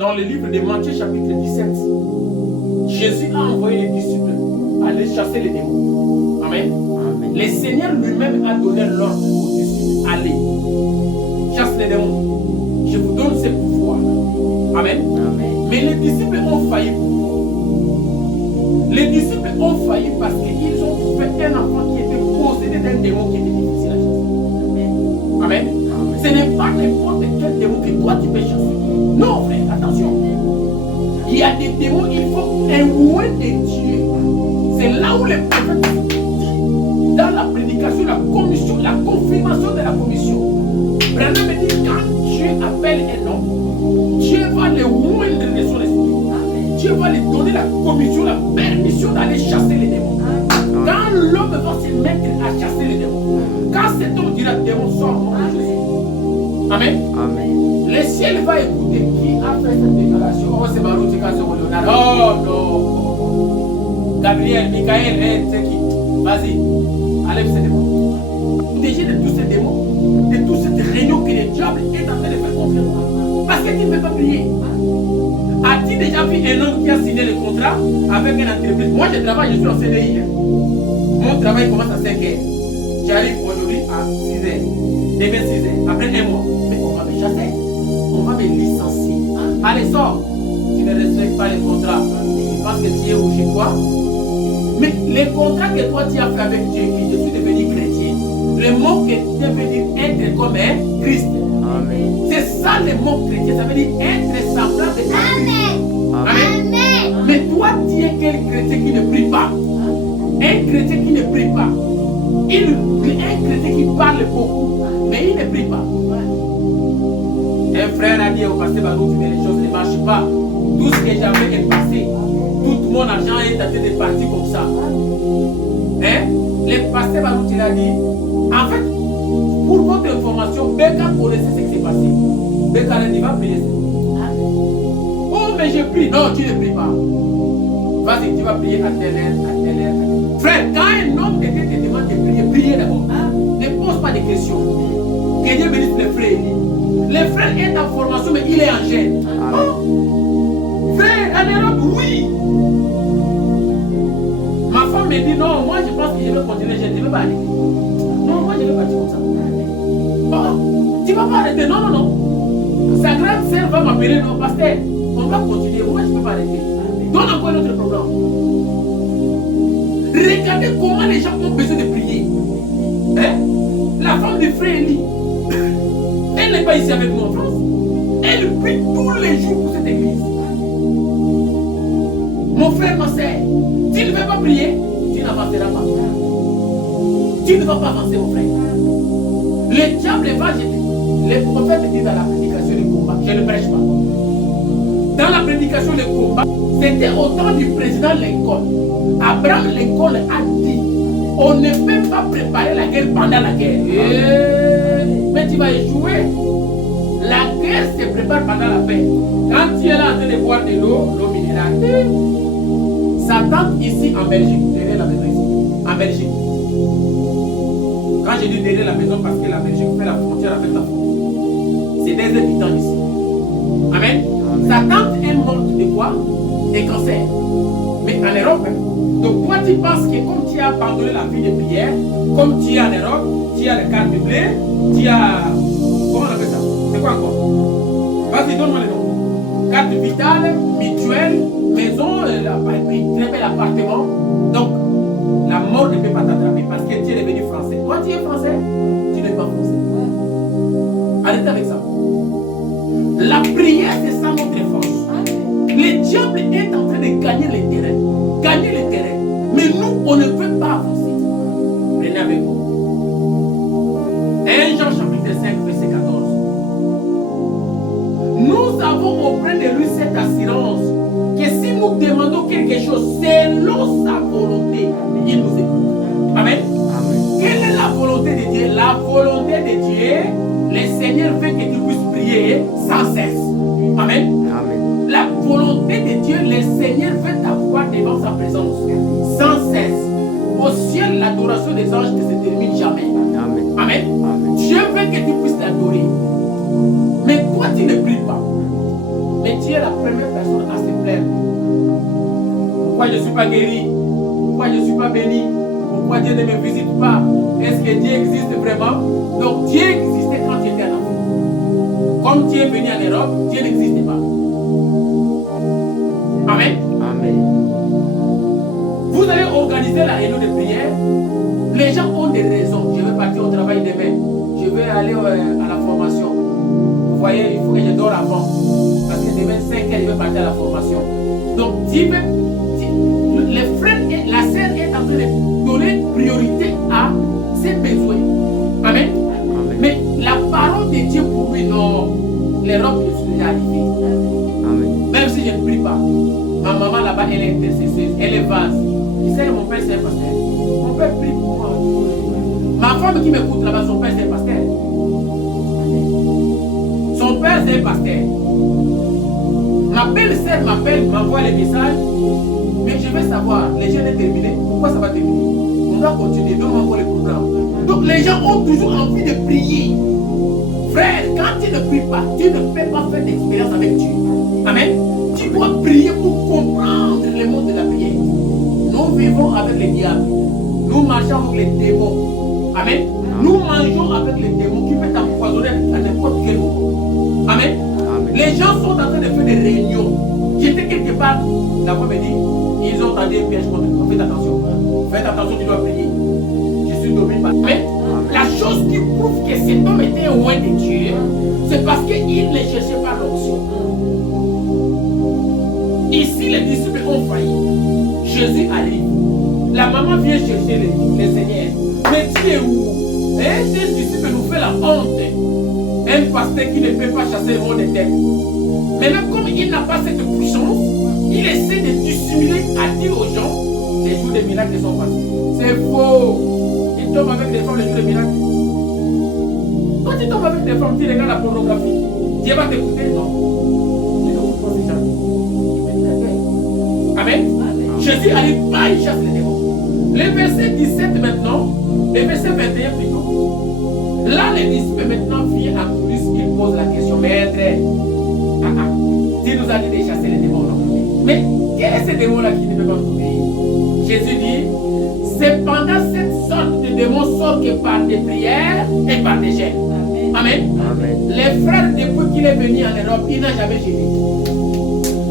Dans le livre de Matthieu chapitre 17, Jésus a envoyé les disciples aller chasser les démons. Amen. Amen. Le Seigneur lui-même a donné l'ordre aux disciples. Allez, chasse les démons. Je vous donne ce pouvoir. Amen. Amen. Mais les disciples ont failli. Les disciples ont failli parce qu'ils ont trouvé un enfant qui était possédé d'un démon qui était difficile à chasser. Amen. Amen. Ce n'est pas n'importe quel démon que toi tu peux chasser. Non, frère, attention. Il y a des démons, il faut un loin de Dieu. C'est là où les prophètes disent, dans la prédication, la commission, la confirmation de la commission. Branham me dit, quand Dieu appelle un homme, Dieu va le moindre de son esprit. Dieu va lui donner la commission, la permission d'aller chasser les démons. Quand l'homme va se mettre à chasser les démons, quand cet homme dira démon sort, Amen. Amen. Le ciel va écouter qui a fait cette déclaration. Oh, c'est Baruch qui a fait oh non. Gabriel, Michael, c'est qui? Vas-y, enlève ces démons. Protégez de tous ces démons, de toute cette réunion que le diable est en train de faire contre toi. Parce que tu ne peux pas prier. As-tu déjà vu un homme qui a signé le contrat avec une entreprise? Moi, je travaille, je suis en CDI. Mon travail commence à 5 heures. J'arrive aujourd'hui à 6 heures. Demain 6 heures. Après un mois. Mais on va me chasser. On va me licencier. Allez, sors. Tu ne respectes pas les contrats. Tu penses que tu es où chez toi? Mais les contrats que toi tu as fait avec Dieu, que je suis devenu chrétien, le mot que tu es venu être comme un Christ. Amen. C'est ça le mot chrétien. Ça veut dire être semblable à Christ. Amen. Amen. Mais toi, tu es quel chrétien qui ne prie pas? Un chrétien qui ne prie pas. Un chrétien qui parle beaucoup, mais il ne prie pas. Un frère a dit au pasteur Baruch, mais les choses ne marchent pas. Tout ce que j'avais est passé. Tout mon argent est en train de partir comme ça. Hein? Le pasteur Baruch, il a dit, en fait, pour votre information, Béka connaissait ce qui s'est passé. Béka a dit, va prier. Oh, mais je prie. Non, tu ne pries pas. Vas-y, tu vas prier à telle heure, à telle heure. Frère, quand un homme de Dieu te demande de prier, priez d'abord. Ne pose pas de questions. Que Dieu bénisse les frères. Le frère est en formation, mais il est en gêne. Oh. Frère, en Europe, oui. Ma femme me dit non, moi je pense que je vais continuer, je ne vais pas arrêter. Non, moi je vais partir comme ça. Oh, tu ne vas pas arrêter, non, non, non. Sa grande sœur va m'appeler, non, pasteur, on va continuer, moi je ne peux pas arrêter. Donne encore un autre programme. Regardez comment les gens ont besoin de prier. Hein? La femme de frère Elie, elle n'est pas ici avec nous en France. Elle prie tous les jours pour cette église. Mon frère, ma soeur, tu ne veux pas prier, tu n'avanceras pas. Tu ne vas pas avancer, mon frère. Le diable va jeter. Les prophètes disent dans la prédication du combat. Je ne prêche pas. Dans la prédication du combat, c'était au temps du président Lincoln. Abraham Lincoln a dit, on ne peut pas préparer la guerre pendant la guerre. Mais tu vas échouer. La guerre se prépare pendant la paix. Quand tu es là en train de boire de l'eau minérale, ça tente ici en Belgique, derrière la maison ici, en Belgique. Quand je dis derrière la maison, parce que la Belgique fait la frontière avec la France. C'est des habitants ici. Amen. Ça tente un monde de quoi? Des cancers. Mais en Europe, donc toi tu penses que comme tu as abandonné la vie de prière, comme tu es en Europe, tu as le carte de blé, tu as... Comment on appelle ça? C'est quoi encore? Vas-y, donne-moi les noms. Carte vitale, mutuelle, maison, très bel appartement. Donc, la mort ne peut pas t'attraper parce que tu es devenu français. Toi, tu es français, tu n'es pas français. Arrêtez avec ça. La prière, c'est ça notre force. Le diable est en train de gagner le terrain. Gagner le terrain. Mais nous, on ne peut pas avancer. Prenez avec vous. 1 Jean chapitre 5, verset 14. Nous avons auprès de lui cette assurance que si nous demandons quelque chose selon sa volonté, il nous écoute. Amen. Amen. Quelle est la volonté de Dieu? La volonté de Dieu, le Seigneur veut que tu puisses prier sans cesse. Amen. Amen. La volonté de Dieu, le Seigneur veut t'avoir devant sa présence sans cesse. Au ciel, l'adoration des anges ne se termine jamais. Amen. Amen. Amen. Dieu veut que tu puisses l'adorer. Mais toi, tu ne pries pas. Mais tu tu es la première personne à se plaindre. Pourquoi je ne suis pas guéri? Pourquoi je ne suis pas béni? Pourquoi Dieu ne me visite pas? Est-ce que Dieu existe vraiment? Donc Dieu existait quand tu étais un enfant. Comme tu es venu en Europe, Dieu n'existait pas. Amen. Amen. Vous allez organiser la réunion de prière. Les gens ont des raisons. Je vais partir au travail demain. Je vais aller à la formation. Vous voyez, il faut que je dors avant. Parce que demain, 5 heures, je vais partir à la formation. Donc, les frères et la sœur est en train de donner priorité à ses besoins. Amen. Amen. Mais la parole de Dieu pour lui, non. L'Europe, je suis déjà arrivé. Amen. Même si je ne prie pas. Ma maman là-bas, elle est intercesseuse. Elle est vase. Tu sais, mon père, c'est un pasteur. Mon père prie pour moi. Ma femme qui m'écoute là-bas, son père, c'est un pasteur. Son père, c'est un pasteur. Ma belle-sœur m'appelle, m'envoie les messages. Mais je veux savoir, les jeunes sont terminés. Pourquoi ça va terminer? On doit continuer, donne-moi encore les programmes. Donc les gens ont toujours envie de prier. Frère, quand tu ne pries pas, tu ne peux pas faire d'expérience avec Dieu. Amen. Tu dois prier pour comprendre le monde de la prière. Nous vivons avec les diables. Nous marchons avec les démons. Amen. Nous mangeons avec les démons qui peuvent t'empoisonner à n'importe quel moment. Amen. Amen. Les gens sont en train de faire des réunions. J'étais quelque part, la femme me dit, ils ont tendu un piège contre toi. Faites attention. Faites attention, tu dois prier. Je suis dominé par. Mais la chose qui prouve que cet homme était loin de Dieu, c'est parce qu'il ne cherchait pas l'onction. Ici, les disciples ont failli. Jésus arrive. La maman vient chercher les seigneurs. Mais tu es où? Et ces disciples nous fait la honte. Un pasteur qui ne peut pas chasser le monde des têtes. Maintenant, comme il n'a pas cette puissance, il essaie de dissimuler à dire aux gens les jours des miracles sont passés. C'est faux. Il tombe avec des femmes les jours des miracles. Quand tu tombes avec des femmes, tu regardes la pornographie. Dieu va t'écouter, non? Tu ne comprends pas ces gens. Amen. Jésus n'arrive pas, il chasse les démons. Le verset 17 maintenant, le verset 21 plutôt. Là, les disciples maintenant viennent à plus, ils posent la question, maître, tu nous as dit de chasser les démons, non? Mais quel est ce démon-là qui ne peut pas nous obéir? Jésus dit, c'est pendant cette sorte de démons sort que par des prières et par des jeûnes. Amen. Amen. Les frères, depuis qu'il est venu en Europe, il n'a jamais gêné.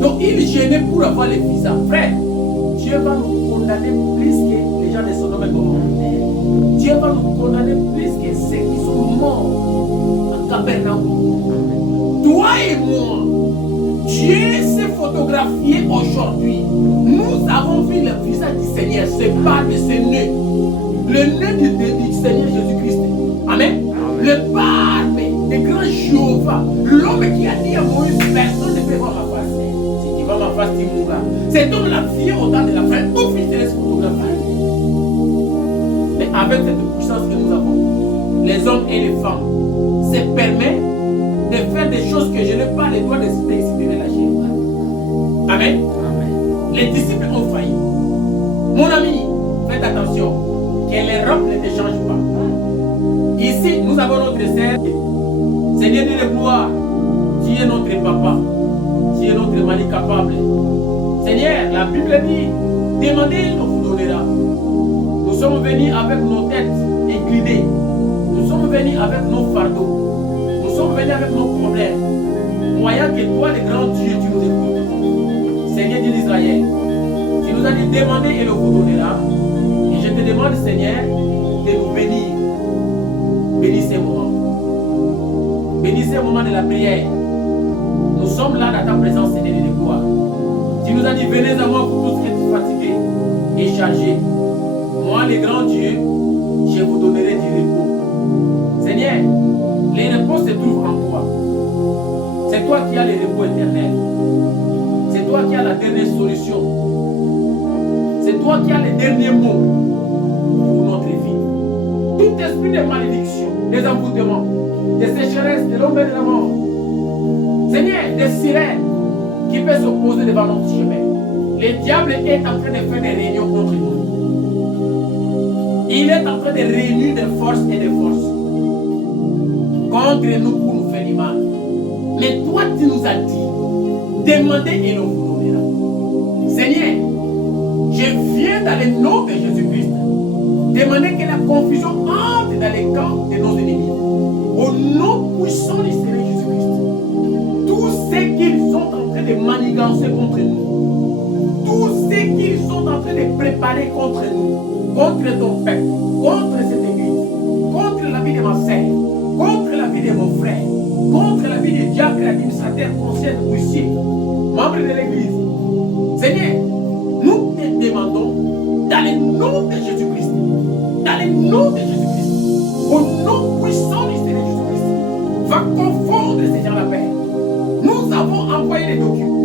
Donc il gênait pour avoir les visas. Frère, Dieu va nous condamner plus que les gens de Sodome et Gomorrhe. Dieu va nous condamner plus que ceux qui sont morts à Capernaum. Toi et moi, Dieu s'est photographié aujourd'hui. Nous avons vu le visage du Seigneur, ce barbe, ce nez. Le nez du Seigneur Jésus-Christ. Amen. Le barbe, le grand Jéhovah. L'homme qui a dit à Moïse, personne ne peut voir ma face. Si tu vois ma face, tu mourras. Cet homme-là vient au temps de la fin. Ton fils te laisse photographier. Mais avec cette puissance que nous avons, les hommes et les femmes se permettent de faire des choses que je n'ai pas le droit de citer ici de la chair. Amen. Amen. Les disciples ont failli. Mon ami, faites attention, que l'Europe ne te change pas. Ici, nous avons notre sœur. Seigneur de gloire, tu es notre papa. Tu es notre mari capable. Seigneur, la Bible dit, demandez, on vous donnera. Nous sommes venus avec nos têtes inclinées. Nous sommes venus avec nos fardeaux. Nous sommes venus avec nos problèmes. Croyant que toi, le grand Dieu, tu nous écoutes. Seigneur d'Israël, tu nous as dit demandez et on vous donnera. Et je te demande, Seigneur, de nous bénir. Bénis ces moments. Bénis ces moments de la prière. Nous sommes là dans ta présence, Seigneur de gloire. Tu nous as dit venez à moi pour tous qui êtes fatigués et chargés. Moi, le grand Dieu, je vous donnerai du repos. Seigneur, les repos se trouvent en toi. C'est toi qui as le repos éternel. C'est toi qui as la dernière solution. C'est toi qui as le dernier mot pour notre vie. Tout esprit de malédiction, des envoûtements, des sécheresses, de l'ombre de la mort. Seigneur, des sirènes qui peuvent s'opposer devant notre chemin. Le diable est en train de faire des réunions contre nous. Il est en train de réunir des forces et des forces contre nous pour nous faire du mal. Mais toi, tu nous as dit Demandez et l'on vous donnera. Seigneur, je viens dans le nom de Jésus-Christ demander que la confusion entre dans les camps de nos ennemis. Au nom puissant du Seigneur Jésus-Christ, tous ceux qu'ils sont en train de manigancer contre nous, tous ceux qu'ils sont en train de préparer contre nous, contre ton peuple, contre cette église, contre la vie de ma sœur, contre la vie de mon frère, contre la vie du diacre, administrateur, conseiller, huissier, membre de l'église. Seigneur, nous te demandons dans le nom de Jésus-Christ, dans le nom de Jésus-Christ, au nom puissant du Seigneur Jésus-Christ, va confondre ces gens-là, Père. Nous avons envoyé les documents.